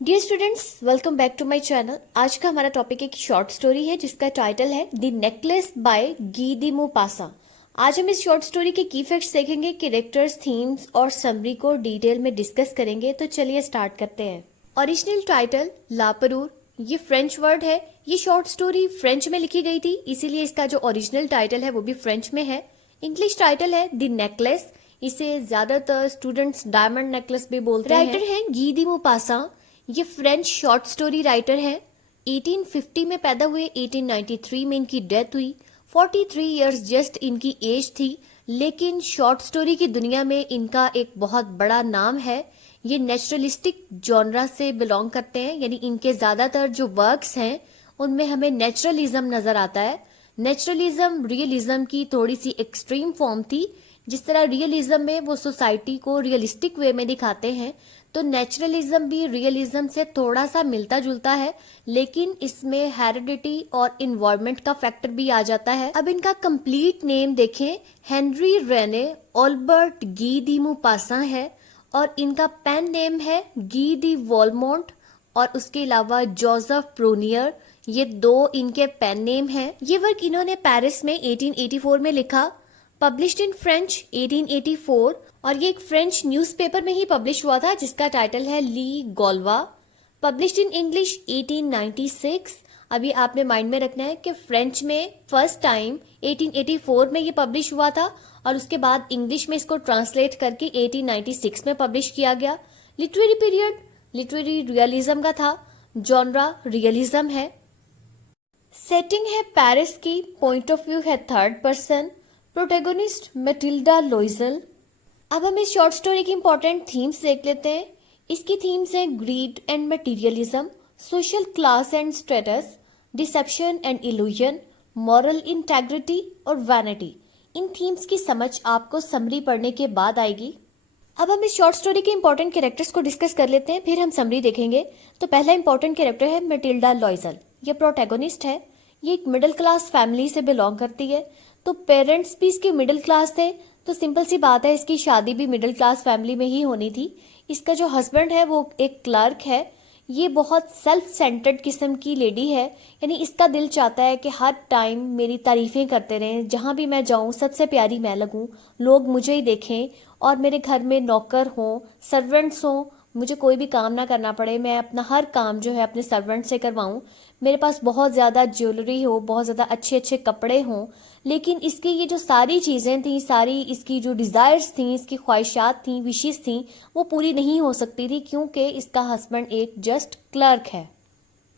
Dear students, welcome back to my channel. आज का हमारा टॉपिक एक शॉर्ट स्टोरी है जिसका टाइटल है द नेकलेस बाय गी दी मोपासा। आज हम इस शॉर्ट स्टोरी के की फैक्ट्स देखेंगे, कैरेक्टर्स, थीम्स और समरी को डिटेल में डिस्कस करेंगे। तो चलिए स्टार्ट करते हैं। ओरिजिनल टाइटल लापरूर, ये फ्रेंच वर्ड है। ये शॉर्ट स्टोरी फ्रेंच में लिखी गई थी, इसीलिए इसका जो ओरिजिनल टाइटल है वो भी फ्रेंच में है। इंग्लिश टाइटल है द नेकलेस, इसे ज्यादातर स्टूडेंट्स डायमंड नेकलेस भी बोलते हैं। राइटर है गी दी मोपासा। ये फ्रेंच शॉर्ट स्टोरी राइटर हैं। 1850 में पैदा हुए, 1893 में इनकी डेथ हुई। 43 इयर्स जस्ट इनकी एज थी, लेकिन शॉर्ट स्टोरी की दुनिया में इनका एक बहुत बड़ा नाम है। ये नेचुरलिस्टिक जॉनरा से बिलोंग करते हैं, यानी इनके ज्यादातर जो वर्क्स हैं उनमें हमें नेचुरलिज्म नजर आता है। नेचुरलिज्म रियलिज्म की थोड़ी सी एक्सट्रीम फॉर्म थी। जिस तरह रियलिज्म में वो सोसाइटी को रियलिस्टिक वे में दिखाते हैं, तो नेचुरलिज्म भी रियलिज्म से थोड़ा सा मिलता जुलता है, लेकिन इसमें हेरिडिटी और इन्वायरमेंट का फैक्टर भी आ जाता है। अब इनका कंप्लीट नेम देखें, हेनरी रेने ऑल्बर्ट गी दी मोपासा है, और इनका पेन नेम है गी दी वॉलमोंट, और उसके अलावा जोसेफ प्रोनियर। ये दो इनके पेन नेम हैं। ये वर्क इन्होंने पेरिस में 1884 में लिखा, पब्लिश्ड इन फ्रेंच 1884, और ये एक फ्रेंच न्यूज़पेपर में ही पब्लिश हुआ था जिसका टाइटल है ली गोल्वा। Published in English 1896। अभी आपने माइंड में रखना है कि फ्रेंच में फर्स्ट टाइम 1884 में ये पब्लिश हुआ था, और उसके बाद इंग्लिश में इसको ट्रांसलेट करके 1896 में पब्लिश किया गया। लिटरेरी पीरियड लिटरेरी रियलिज्म का था, जॉनरा रियलिज्म है। सेटिंग है पेरिस की, पॉइंट ऑफ व्यू है थर्ड पर्सन, प्रोटैगोनिस्ट मैटिल्डा लोइजल। अब हम इस शॉर्ट स्टोरी की इंपॉर्टेंट थीम्स देख लेते हैं। इसकी थीम्स हैं grid and materialism, social class and status, dissipation and illusion, moral integrity और वैनिटी। इन थीम्स की समझ आपको समरी पढ़ने के बाद आएगी। अब हम इस शॉर्ट स्टोरी के इंपॉर्टेंट कैरेक्टर्स को डिस्कस कर लेते हैं, फिर हम समरी देखेंगे। तो पहला इंपॉर्टेंट कैरेक्टर है मैटिल्डा लोइजल। ये प्रोटैगोनिस्ट है। ये एक मिडिल क्लास फैमिली से बिलोंग करती है। तो पेरेंट्स भी इसके मिडिल क्लास थे, तो सिंपल सी बात है, इसकी शादी भी मिडिल क्लास फैमिली में ही होनी थी। इसका जो हस्बैंड है वो एक क्लर्क है। ये बहुत सेल्फ सेंटर्ड किस्म की लेडी है, यानी इसका दिल चाहता है कि हर टाइम मेरी तारीफें करते रहें, जहाँ भी मैं जाऊँ सबसे प्यारी मैं लगूँ, लोग मुझे ही देखें, और मेरे घर में नौकर हों, सर्वेंट्स हों, मुझे कोई भी काम ना करना पड़े, मैं अपना हर काम जो है अपने सर्वेंट से करवाऊँ, मेरे पास बहुत ज़्यादा ज्वेलरी हो, बहुत ज़्यादा अच्छे अच्छे कपड़े हों। लेकिन इसकी ये जो सारी चीज़ें थी, सारी इसकी जो डिज़ायर्स थी, इसकी ख्वाहिशात थी, विशेस थी, वो पूरी नहीं हो सकती थी, क्योंकि इसका हस्बैंड एक जस्ट क्लर्क है।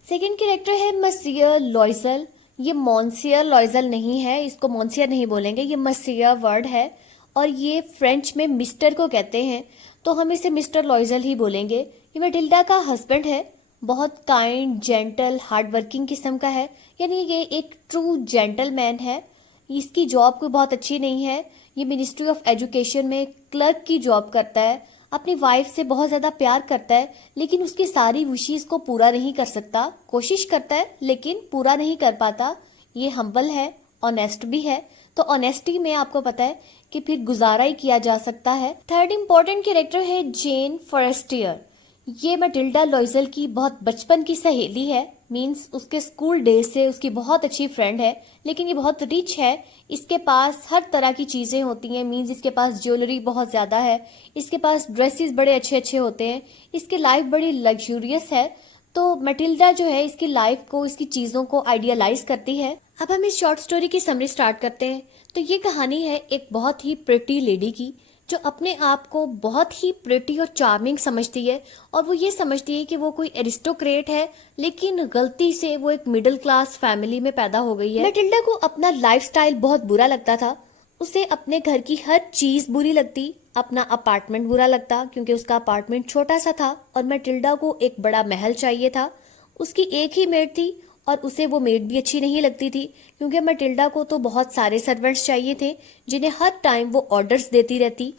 सेकेंड कैरेक्टर है मसियर लॉइजल। ये मॉन्सियर लॉइजल नहीं है, इसको मॉन्सियर नहीं बोलेंगे, ये मसियर वर्ड है, और ये फ्रेंच में मिस्टर को कहते हैं, तो हम इसे मिस्टर लॉइजल ही बोलेंगे। ये मैटिल्डा का हस्बैंड है। बहुत काइंड, जेंटल, हार्ड वर्किंग किस्म का है, यानी ये एक ट्रू जेंटलमैन है। इसकी जॉब कोई बहुत अच्छी नहीं है। ये मिनिस्ट्री ऑफ एजुकेशन में क्लर्क की जॉब करता है। अपनी वाइफ से बहुत ज़्यादा प्यार करता है, लेकिन उसकी सारी विशेस को पूरा नहीं कर सकता। कोशिश करता है लेकिन पूरा नहीं कर पाता। ये हम्बल है, ऑनेस्ट भी है, तो ऑनेस्टी में आपको पता है कि फिर गुजारा ही किया जा सकता है। थर्ड इंपॉर्टेंट कैरेक्टर है जेन फॉरेस्टियर। ये मैटिल्डा लॉइजल की बहुत बचपन की सहेली है, मींस उसके स्कूल डेज से उसकी बहुत अच्छी फ्रेंड है। लेकिन ये बहुत रिच है, इसके पास हर तरह की चीज़ें होती हैं, मींस इसके पास ज्वेलरी बहुत ज़्यादा है, इसके पास ड्रेसेस बड़े अच्छे अच्छे होते हैं, इसकी लाइफ बड़ी लग्जूरियस है। तो मैटिल्डा जो है इसकी लाइफ को, इसकी चीज़ों को आइडियलाइज करती है। अब हम इस शॉर्ट स्टोरी की समरी स्टार्ट करते हैं। तो ये कहानी है एक बहुत ही प्रिटी लेडी की, जो अपने आप को बहुत ही प्रिटी और चार्मिंग समझती है, और वो ये समझती है कि वो कोई एरिस्टोक्रेट है, लेकिन गलती से वो एक मिडिल क्लास फैमिली में पैदा हो गई है। मैटिल्डा को अपना लाइफस्टाइल बहुत बुरा लगता था। उसे अपने घर की हर चीज बुरी लगती, अपना अपार्टमेंट बुरा लगता क्योंकि उसका अपार्टमेंट छोटा सा था, और मैटिल्डा को एक बड़ा महल चाहिए था। उसकी एक ही मेड थी, और उसे वो मेड भी अच्छी नहीं लगती थी, क्योंकि मैटिल्डा को तो बहुत सारे सर्वेंट्स चाहिए थे जिन्हें हर टाइम वो ऑर्डर्स देती रहती।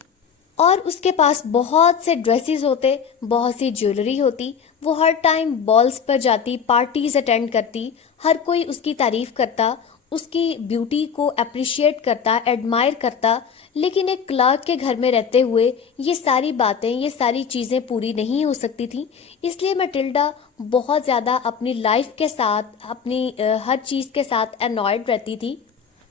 और उसके पास बहुत से ड्रेसेस होते, बहुत सी ज्वेलरी होती, वो हर टाइम बॉल्स पर जाती, पार्टीज अटेंड करती, हर कोई उसकी तारीफ करता, उसकी ब्यूटी को अप्रिशिएट करता, एडमायर करता, लेकिन एक क्लर्क के घर में रहते हुए ये सारी बातें, ये सारी चीज़ें पूरी नहीं हो सकती थी। इसलिए मैटिल्डा बहुत ज़्यादा अपनी लाइफ के साथ, अपनी हर चीज़ के साथ अनॉयड रहती थी।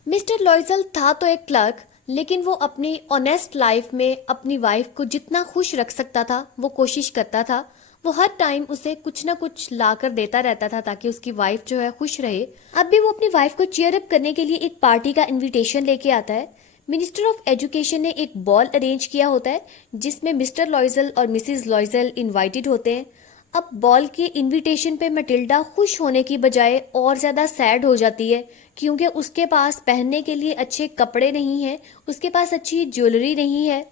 मिस्टर लॉयजल था तो एक क्लर्क, लेकिन वो अपनी ऑनेस्ट लाइफ में अपनी वाइफ को जितना खुश रख सकता था वो कोशिश करता था। वो हर टाइम उसे कुछ ना कुछ ला कर देता रहता था ताकि उसकी वाइफ जो है खुश रहे। अब भी वो अपनी वाइफ को चीयर अप करने के लिए एक पार्टी का इनविटेशन लेके आता है। मिनिस्टर ऑफ एजुकेशन ने एक बॉल अरेंज किया होता है जिसमें मिस्टर लॉयजल और मिसेस लॉयजल इनवाइटेड होते हैं। अब बॉल के इनविटेशन पे मैटिल्डा खुश होने की बजाय और ज्यादा सैड हो जाती है, क्योंकि उसके पास पहनने के लिए अच्छे कपड़े नहीं है, उसके पास अच्छी ज्वेलरी नहीं है।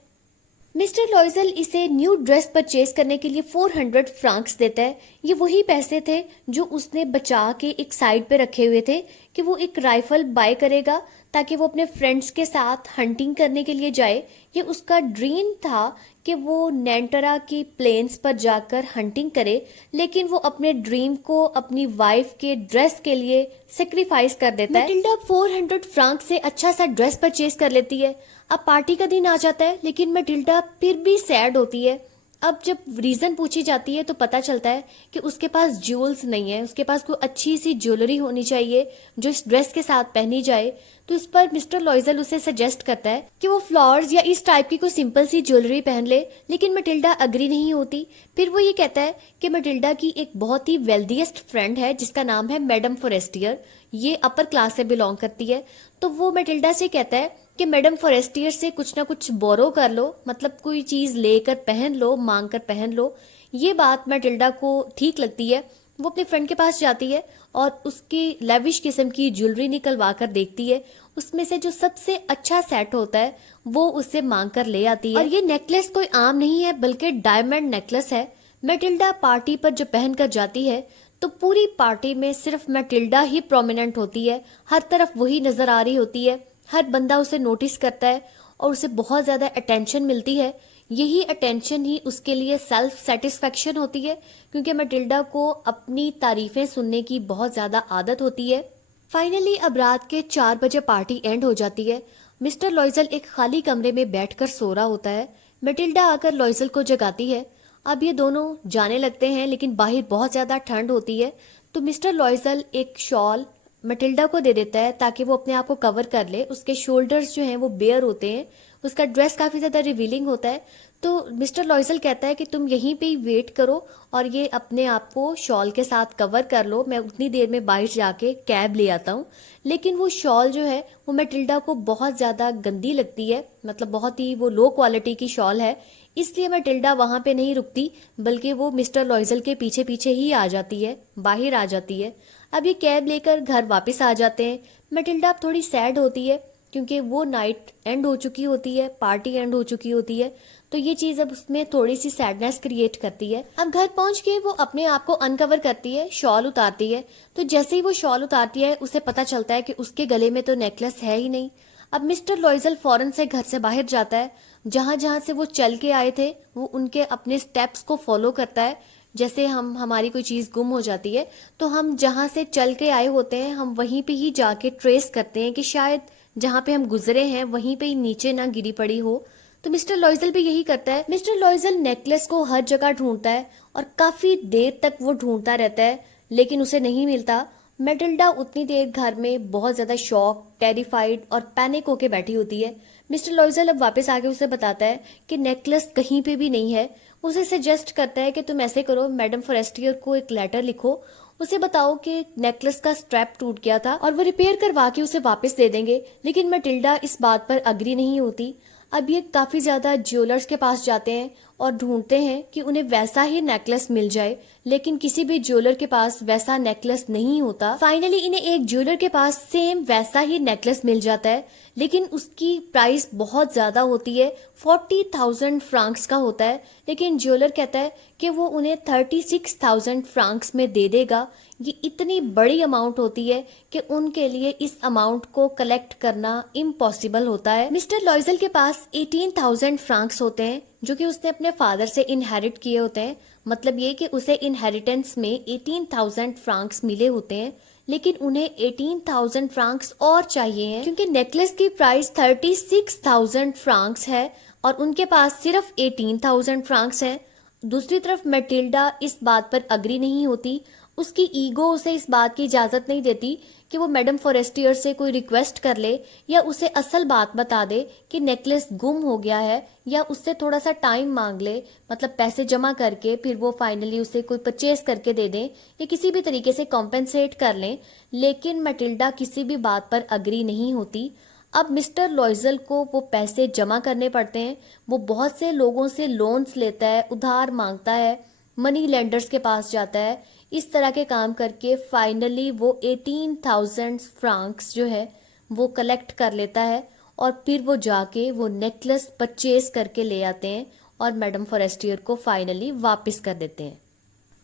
मिस्टर लॉयजल इसे न्यू ड्रेस परचेज करने के लिए 400 फ्रांक्स देता है। ये वही पैसे थे जो उसने बचा के एक साइड पे रखे हुए थे कि वो एक राइफल बाय करेगा ताकि वो अपने फ्रेंड्स के साथ हंटिंग करने के लिए जाए। ये उसका ड्रीम था कि वो नैनटरा की प्लेन्स पर जाकर हंटिंग करे, लेकिन वो अपने ड्रीम को अपनी वाइफ के ड्रेस के लिए सेक्रीफाइस कर देता है। मैटिल्डा 400 फ्रांक से अच्छा सा ड्रेस परचेज कर लेती है। अब पार्टी का दिन आ जाता है, लेकिन मैटिल्डा फिर भी सैड होती है। अब जब रीजन पूछी जाती है तो पता चलता है कि उसके पास ज्वेल्स नहीं है, उसके पास कोई अच्छी सी ज्वेलरी होनी चाहिए जो इस ड्रेस के साथ पहनी जाए। तो इस पर मिस्टर लॉयजल उसे सजेस्ट करता है कि वो फ्लावर्स या इस टाइप की कोई सिंपल सी ज्वेलरी पहन ले, लेकिन मैटिल्डा अग्री नहीं होती। फिर वो ये कहता है कि मैटिल्डा की एक बहुत ही वेल्दीएस्ट फ्रेंड है जिसका नाम है मैडम फॉरेस्टियर, ये अपर क्लास से बिलोंग करती है। तो वो मैटिल्डा से कहता है कि मैडम फॉरेस्टियर से कुछ ना कुछ बोरो कर लो, मतलब कोई चीज लेकर पहन लो, मांग कर पहन लो। ये बात मैटिल्डा को ठीक लगती है। वो अपने फ्रेंड के पास जाती है और उसकी लेविश किस्म की ज्वेलरी निकलवा कर देखती है। उसमें से जो सबसे अच्छा सेट होता है वो उससे मांग कर ले आती है। और ये नेकलेस कोई आम नहीं है बल्कि डायमंड नेकलेस है। मैटिल्डा पार्टी पर जो पहन कर जाती है तो पूरी पार्टी में सिर्फ मैटिल्डा ही प्रोमिनेंट होती है, हर तरफ वही नजर आ रही होती है। हर बंदा उसे नोटिस करता है और उसे बहुत ज्यादा अटेंशन मिलती है। यही अटेंशन ही उसके लिए सेल्फ सेटिस्फेक्शन होती है, क्योंकि मैटिल्डा को अपनी तारीफें सुनने की बहुत ज्यादा आदत होती है। फाइनली अब रात के 4 बजे पार्टी एंड हो जाती है। मिस्टर लॉयजल एक खाली कमरे में बैठकर सो रहा होता है। मैटिल्डा आकर लॉयजल को जगाती है। अब ये दोनों जाने लगते हैं, लेकिन बाहर बहुत ज्यादा ठंड होती है। तो मिस्टर लॉयजल एक शॉल मैटिल्डा को दे देता है ताकि वो अपने आप को कवर कर ले। उसके शोल्डर्स जो हैं वो बेयर होते हैं, उसका ड्रेस काफी ज्यादा रिवीलिंग होता है। तो मिस्टर लॉयजल कहता है कि तुम यहीं पे ही वेट करो और ये अपने आप को शॉल के साथ कवर कर लो, मैं उतनी देर में बाहर जाके कैब ले आता हूँ। लेकिन वो शॉल जो है वो मैटिल्डा को बहुत ज्यादा गंदी लगती है, मतलब बहुत ही वो लो क्वालिटी की शॉल है। इसलिए मैटिल्डा वहां पे नहीं रुकती, बल्कि वो मिस्टर लॉयजल के पीछे पीछे ही आ जाती है, बाहर आ जाती है। अब ये कैब लेकर घर वापस आ जाते हैं। मैटिल्डा अब थोड़ी सैड होती है क्योंकि वो नाइट एंड हो चुकी होती है, पार्टी एंड हो चुकी होती है। तो ये चीज अब उसमें थोड़ी सी सैडनेस क्रिएट करती है। अब घर पहुंच के वो अपने आप को अनकवर करती है, शॉल उतारती है। तो जैसे ही वो शॉल उतारती है उसे पता चलता है कि उसके गले में तो नेकलेस है ही नहीं। अब मिस्टर लॉयजल फौरन से घर से बाहर जाता है। जहां जहां से वो चल के आए थे वो उनके अपने स्टेप्स को फॉलो करता है। जैसे हमारी कोई चीज गुम हो जाती है तो हम जहां से चल के आए होते हैं हम वहीं पे ही जाके ट्रेस करते हैं कि शायद जहां पे हम गुजरे हैं वहीं पे ही नीचे ना गिरी पड़ी हो। तो मिस्टर लॉयजल भी यही करता है। मिस्टर लॉयजल नेकलेस को हर जगह ढूंढता है और काफी देर तक वो ढूंढता रहता है, लेकिन उसे नहीं मिलता। मैटिल्डा उतनी देर घर में बहुत ज्यादा शॉक, टेरिफाइड और पैनिक होके बैठी होती है। मिस्टर लॉयजल अब वापस आके उसे बताता है कि नेकलेस कहीं पे भी नहीं है। उसे सजेस्ट करता है कि तुम ऐसे करो, मैडम फॉरेस्टियर को एक लेटर लिखो, उसे बताओ कि नेकलेस का स्ट्रैप टूट गया था और वो रिपेयर करवा के उसे वापस दे देंगे। लेकिन मैटिल्डा इस बात पर अग्री नहीं होती। अब ये काफी ज्यादा ज्वेलर्स के पास जाते हैं और ढूंढते हैं कि उन्हें वैसा ही नेकलेस मिल जाए, लेकिन किसी भी ज्वेलर के पास वैसा नेकलेस नहीं होता। फाइनली इन्हें एक ज्वेलर के पास सेम वैसा ही नेकलेस मिल जाता है, लेकिन उसकी प्राइस बहुत ज्यादा होती है, 40,000 फ्रांक्स का होता है। लेकिन ज्वेलर कहता है कि वो उन्हें 36,000 फ्रांक्स में दे देगा। ये इतनी बड़ी अमाउंट होती है कि उनके लिए इस अमाउंट को कलेक्ट करना इम्पॉसिबल होता है। मिस्टर लॉयजल के पास 18,000 फ्रांक्स होते हैं, जो कि उसने अपने फादर से इनहेरिट किए होते हैं। मतलब ये कि उसे इनहेरिटेंस में 18,000 फ्रांक्स मिले होते हैं, लेकिन उन्हें 18,000 फ्रांक्स और चाहिए हैं क्योंकि नेकलेस की प्राइस 36,000 फ्रांक्स है और उनके पास सिर्फ 18,000 फ्रांक्स है। दूसरी तरफ मैटिल्डा इस बात पर अग्री नहीं होती। उसकी ईगो उसे इस बात की इजाजत नहीं देती कि वो मैडम फॉरेस्टियर से कोई रिक्वेस्ट कर ले या उसे असल बात बता दे कि नेकलेस गुम हो गया है, या उससे थोड़ा सा टाइम मांग ले, मतलब पैसे जमा करके फिर वो फाइनली उसे कोई परचेज करके दे दें या किसी भी तरीके से कॉम्पेंसेट कर लें। लेकिन मैटिल्डा किसी भी बात पर अग्री नहीं होती। अब मिस्टर लॉयजल को वो पैसे जमा करने पड़ते हैं। वो बहुत से लोगों से लोन्स लेता है, उधार मांगता है, मनी लेंडर्स के पास जाता है। इस तरह के काम करके फाइनली वो 18,000 फ्रांक्स जो है वो कलेक्ट कर लेता है और फिर वो जाके वो नेकलेस परचेज करके ले आते हैं और मैडम फॉरेस्टियर को फाइनली वापस कर देते हैं।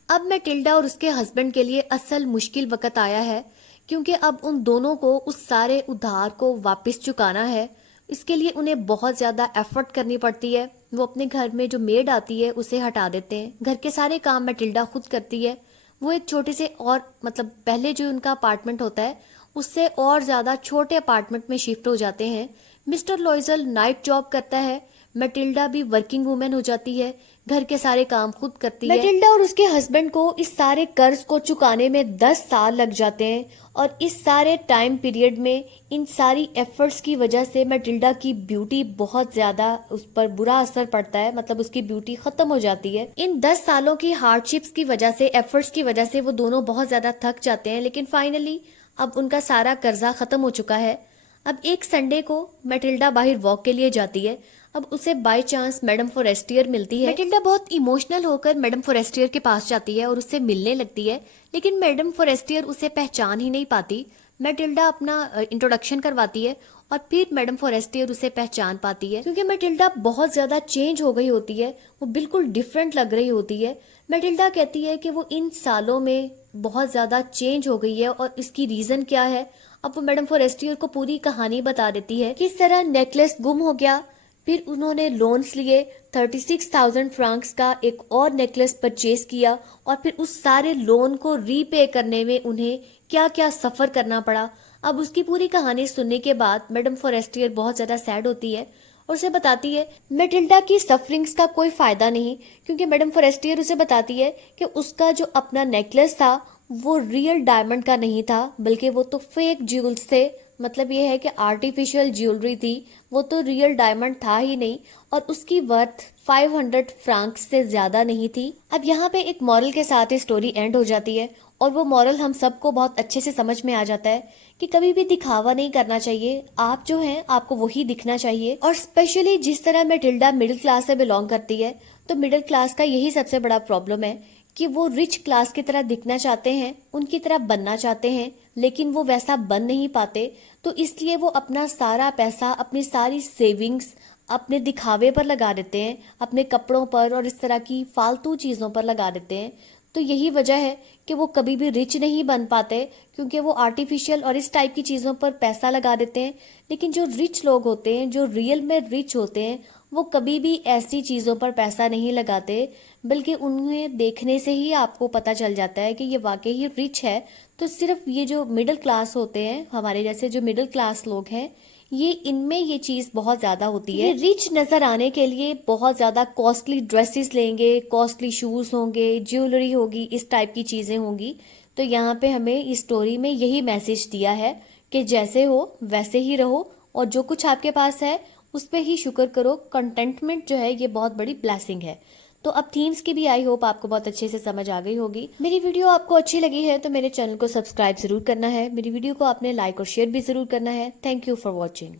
अब मैटिल्डा और उसके हस्बैंड के लिए असल मुश्किल वक्त आया है, क्योंकि अब उन दोनों को उस सारे उधार को वापस चुकाना है। इसके लिए उन्हें बहुत ज्यादा एफर्ट करनी पड़ती है। वो अपने घर में जो मेड आती है उसे हटा देते हैं। घर के सारे काम मैटिल्डा खुद करती है। वो एक छोटे से और मतलब पहले जो उनका अपार्टमेंट होता है उससे और ज्यादा छोटे अपार्टमेंट में शिफ्ट हो जाते हैं। मिस्टर लॉयजल नाइट जॉब करता है। मैटिल्डा भी वर्किंग वुमेन हो जाती है, घर के सारे काम खुद करती है। मैटिल्डा और उसके हस्बैंड को इस सारे कर्ज को चुकाने में 10 साल लग जाते हैं और इस सारे टाइम पीरियड में इन सारी एफर्ट्स की वजह से मैटिल्डा की ब्यूटी बहुत ज्यादा उस पर बुरा असर पड़ता है, मतलब उसकी ब्यूटी खत्म हो जाती है। इन 10 सालों की हार्डशिप्स की वजह से, एफर्ट्स की वजह से वो दोनों बहुत ज्यादा थक जाते हैं, लेकिन फाइनली अब उनका सारा कर्जा खत्म हो चुका है। अब एक संडे को मैटिल्डा बाहर वॉक के लिए जाती है। अब उसे बाय चांस मैडम फॉरेस्टियर मिलती है। मैटिल्डा बहुत इमोशनल होकर मैडम फॉरेस्टियर के पास जाती है और उससे मिलने लगती है, लेकिन मैडम फॉरेस्टियर उसे पहचान ही नहीं पाती। मैटिल्डा अपना इंट्रोडक्शन करवाती है और फिर मैडम फॉरेस्टियर उसे पहचान पाती है, क्योंकि मैटिल्डा बहुत ज्यादा चेंज हो गई होती है। वो बिल्कुल डिफरेंट लग रही होती है। मैटिल्डा कहती है कि वो इन सालों में बहुत ज्यादा चेंज हो गई है और इसकी रीजन क्या है। अब वो मैडम फॉरेस्टियर को पूरी कहानी बता देती है, किस तरह नेकलेस गुम हो गया, फिर उन्होंने लोन्स लिए, 36,000 फ्रांक्स का एक और नेकलेस परचेज किया और फिर उस सारे लोन को रीपे करने में उन्हें क्या क्या सफर करना पड़ा। अब उसकी पूरी कहानी सुनने के बाद मैडम फॉरेस्टियर बहुत ज्यादा सैड होती है और उसे बताती है मैटिल्डा की सफरिंग्स का कोई फायदा नहीं, क्योंकि मैडम फॉरेस्टियर उसे बताती है कि उसका जो अपना नेकलेस था वो रियल डायमंड का नहीं था, बल्कि वो तो फेक ज्वेल्स थे। मतलब ये है कि आर्टिफिशियल ज्वेलरी थी, वो तो रियल डायमंड था ही नहीं और उसकी वर्थ 500 फ्रांक्स से ज्यादा नहीं थी। अब यहाँ पे एक मॉरल के साथ ही स्टोरी एंड हो जाती है और वो मॉरल हम सबको बहुत अच्छे से समझ में आ जाता है कि कभी भी दिखावा नहीं करना चाहिए। आप जो हैं आपको वही दिखना चाहिए। और स्पेशली जिस तरह मैटिल्डा मिडिल क्लास से बिलोंग करती है, तो मिडिल क्लास का यही सबसे बड़ा प्रॉब्लम है कि वो रिच क्लास की तरह दिखना चाहते हैं, उनकी तरह बनना चाहते हैं, लेकिन वो वैसा बन नहीं पाते। तो इसलिए वो अपना सारा पैसा, अपनी सारी सेविंग्स अपने दिखावे पर लगा देते हैं, अपने कपड़ों पर और इस तरह की फालतू चीजों पर लगा देते हैं। तो यही वजह है कि वो कभी भी रिच नहीं बन पाते, क्योंकि वो आर्टिफिशियल और इस टाइप की चीजों पर पैसा लगा देते हैं। लेकिन जो रिच लोग होते हैं, जो रियल में रिच होते हैं, वो कभी भी ऐसी चीजों पर पैसा नहीं लगाते, बल्कि उन्हें देखने से ही आपको पता चल जाता है कि ये वाकई ही रिच है। तो सिर्फ ये जो मिडिल क्लास होते हैं, हमारे जैसे जो मिडिल क्लास लोग हैं, ये इनमें ये चीज बहुत ज्यादा होती है। रिच नजर आने के लिए बहुत ज्यादा कॉस्टली ड्रेसेस लेंगे, कॉस्टली शूज होंगे, ज्वेलरी होगी, इस टाइप की चीजें होंगी। तो यहाँ पे हमें इस स्टोरी में यही मैसेज दिया है कि जैसे हो वैसे ही रहो और जो कुछ आपके पास है उस पर ही शुक्र करो। कंटेंटमेंट जो है ये बहुत बड़ी ब्लेसिंग है। तो अब थीम्स की भी आई होप आपको बहुत अच्छे से समझ आ गई होगी। मेरी वीडियो आपको अच्छी लगी है तो मेरे चैनल को सब्सक्राइब जरूर करना है। मेरी वीडियो को आपने लाइक और शेयर भी जरूर करना है। Thank you for watching.